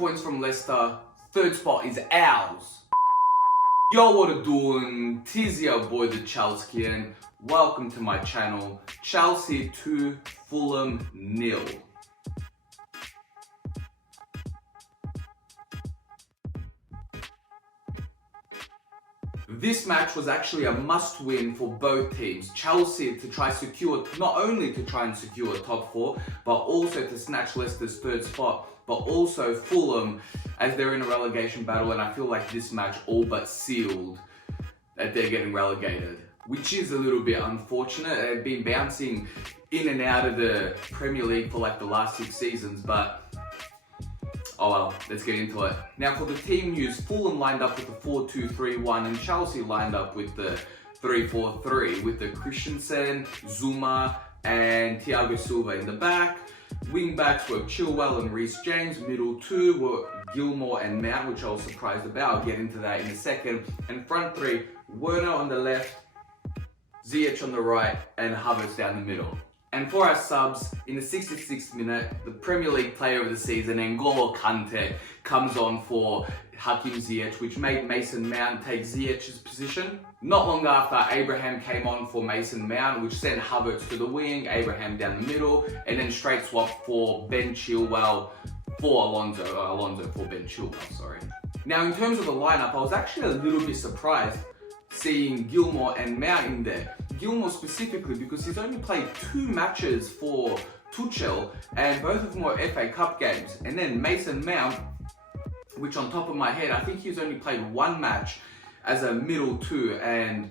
points from Leicester. Third spot is ours. Yo, what a doing? Tis your boy the Chelskian. Welcome to my channel. Chelsea 2, Fulham 0. This match was actually a must-win for both teams. Chelsea to try secure, not only to try and secure top 4, but also to snatch Leicester's third spot, but also Fulham as they're in a relegation battle, and I feel like this match all but sealed that they're getting relegated, which is a little bit unfortunate. They've been bouncing in and out of the Premier League for like the last 6 seasons, but oh well, let's get into it. Now for the team news, Fulham lined up with the 4-2-3-1 and Chelsea lined up with the 3-4-3 with the Christensen, Zuma and Thiago Silva in the back. Wing backs were Chilwell and Reece James. Middle two were Gilmour and Mount, which I was surprised about. I'll get into that in a second. And front three, Werner on the left, Ziyech on the right and Havertz down the middle. And for our subs, in the 66th minute, the Premier League player of the season, N'Golo Kante, comes on for Hakim Ziyech, which made Mason Mount take Ziyech's position. Not long after, Abraham came on for Mason Mount, which sent Havertz to the wing, Abraham down the middle, and then straight swap for Ben Chilwell for Alonso for Ben Chilwell, sorry. Now in terms of the lineup, I was actually a little bit surprised seeing Gilmour and Mount in there. Gilmour specifically because he's only played 2 matches for Tuchel and both of them were FA Cup games. And then Mason Mount, which on top of my head, I think he's only played 1 match as a middle 2, and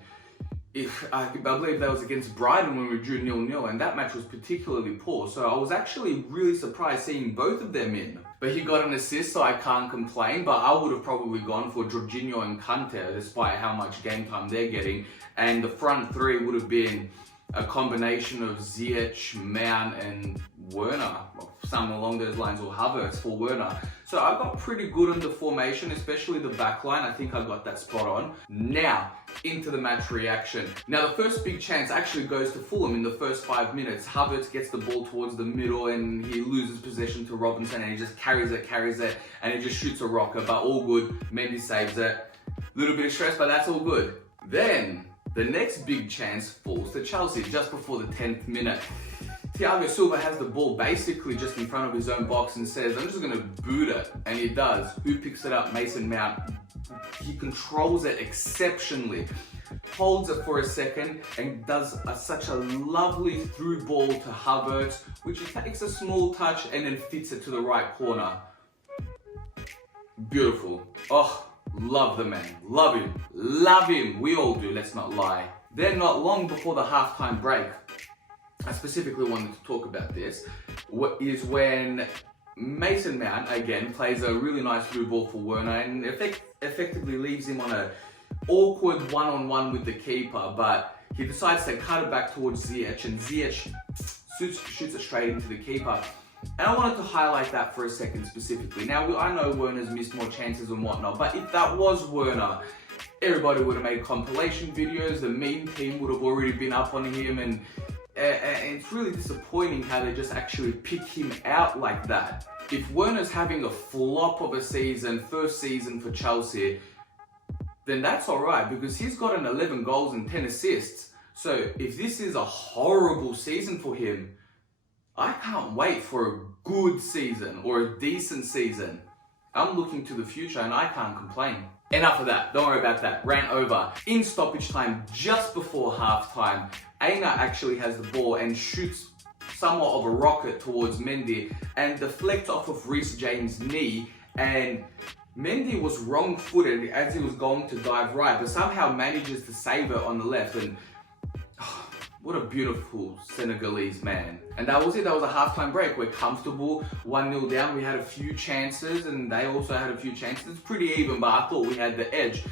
I believe that was against Brighton when we drew 0-0, and that match was particularly poor. So I was actually really surprised seeing both of them in. But he got an assist, so I can't complain. But I would have probably gone for Jorginho and Kante, despite how much game time they're getting. And the front three would have been a combination of Ziyech, Mount, and Werner, something along those lines, or Havertz for Werner. So I got pretty good on the formation, especially the back line. I think I got that spot on. Now, into the match reaction. Now, the first big chance actually goes to Fulham in the first 5 minutes. Havertz gets the ball towards the middle and he loses possession to Robinson and he just carries it, and he just shoots a rocker, but all good. Mendy saves it. Little bit of stress, but that's all good. Then, the next big chance falls to Chelsea just before the 10th minute. Thiago Silva has the ball basically just in front of his own box and says, I'm just going to boot it. And he does. Who picks it up? Mason Mount. He controls it exceptionally. Holds it for a second and does such a lovely through ball to Havertz, which he takes a small touch and then fits it to the right corner. Beautiful. Oh, love the man. Love him. Love him. We all do, let's not lie. Then not long before the halftime break, I specifically wanted to talk about this, is when Mason Mount, again, plays a really nice through ball for Werner and effectively leaves him on an awkward one-on-one with the keeper, but he decides to cut it back towards Ziyech, and Ziyech shoots it straight into the keeper. And I wanted to highlight that for a second specifically. Now, I know Werner's missed more chances and whatnot, but if that was Werner, everybody would have made compilation videos, the meme team would have already been up on him, and it's really disappointing how they just actually pick him out like that. If Werner's having a flop of a season, first season for Chelsea, then that's alright because he's got an 11 goals and 10 assists. So if this is a horrible season for him, I can't wait for a good season or a decent season. I'm looking to the future and I can't complain. Enough of that, don't worry about that, rant over. In stoppage time, just before halftime, Aina actually has the ball and shoots somewhat of a rocket towards Mendy and deflects off of Reece James' knee, and Mendy was wrong-footed as he was going to dive right, but somehow manages to save it on the left, and what a beautiful Senegalese man. And that was it, that was a halftime break. We're comfortable, 1-0 down, we had a few chances and they also had a few chances. It's pretty even, but I thought we had the edge.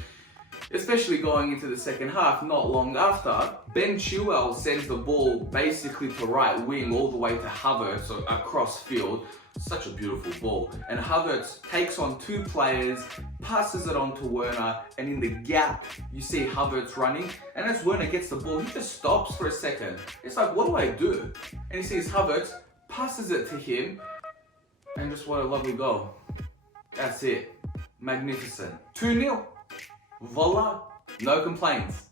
Especially going into the second half, not long after, Ben Chilwell sends the ball basically to right wing all the way to Havertz, so across field. Such a beautiful ball. And Havertz takes on 2 players, passes it on to Werner, and in the gap, you see Havertz running. And as Werner gets the ball, he just stops for a second. It's like, what do I do? And he sees Havertz, passes it to him, and just what a lovely goal. That's it. Magnificent. 2-0. Voila. No complaints.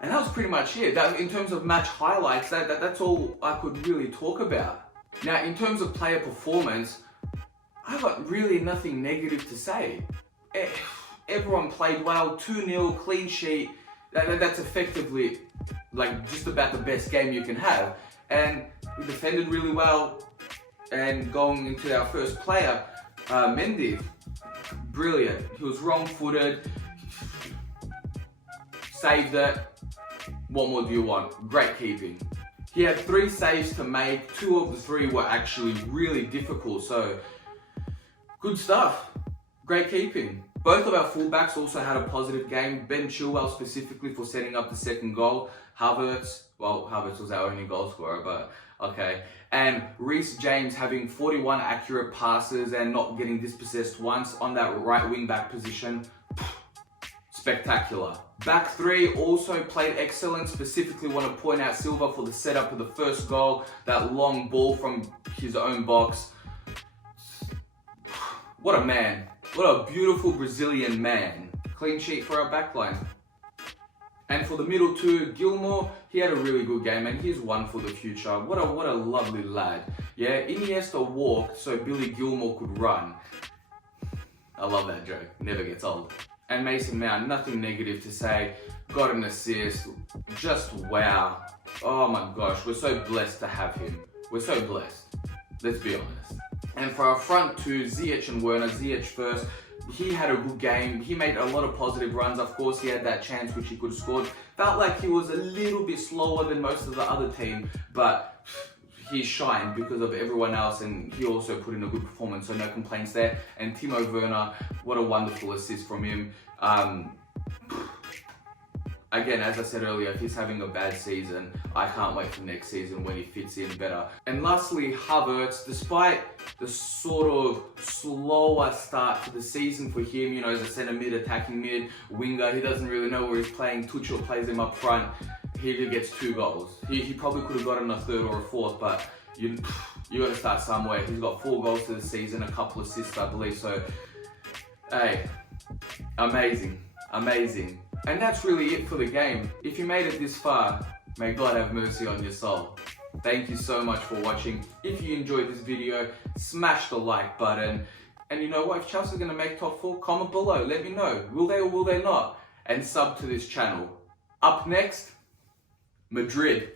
And that was pretty much it. That, in terms of match highlights, that's all I could really talk about. Now, in terms of player performance, I got really nothing negative to say. Everyone played well, 2-0, clean sheet. That's effectively like just about the best game you can have. And we defended really well. And going into our first player, Mendy, brilliant. He was wrong-footed, saved it. What more do you want? Great keeping. He had 3 saves to make. 2 of the 3 were actually really difficult. So good stuff. Great keeping. Both of our fullbacks also had a positive game. Ben Chilwell specifically for setting up the second goal. Havertz was our only goal scorer, but okay. And Reece James having 41 accurate passes and not getting dispossessed once on that right wing back position. Spectacular. Back 3 also played excellent. Specifically want to point out Silva for the setup of the first goal. That long ball from his own box. What a man. What a beautiful Brazilian man. Clean sheet for our backline. And for the middle 2, Gilmour, he had a really good game and he's one for the future. What a lovely lad. Yeah, Iniesta walked so Billy Gilmour could run. I love that joke. Never gets old. And Mason Mount, nothing negative to say. Got an assist. Just wow. Oh my gosh, we're so blessed to have him. We're so blessed. Let's be honest. And for our front 2, Ziyech and Werner. Ziyech first. He had a good game. He made a lot of positive runs. Of course, he had that chance which he could have scored. Felt like he was a little bit slower than most of the other team, but he shined because of everyone else, and he also put in a good performance, so no complaints there. And Timo Werner, what a wonderful assist from him. Again, as I said earlier, if he's having a bad season, I can't wait for next season when he fits in better. And lastly, Havertz, despite the sort of slower start to the season for him, you know, as a centre mid, attacking mid, winger, he doesn't really know where he's playing. Tuchel plays him up front. He gets 2 goals. He probably could have gotten a 3rd or a 4th, but you got to start somewhere. He's got 4 goals to the season, a couple assists, I believe. So, hey, amazing, amazing. And that's really it for the game. If you made it this far, may God have mercy on your soul. Thank you so much for watching. If you enjoyed this video, smash the like button. And you know what? If Chelsea's going to make top 4, comment below. Let me know. Will they or will they not? And sub to this channel. Up next, Madrid.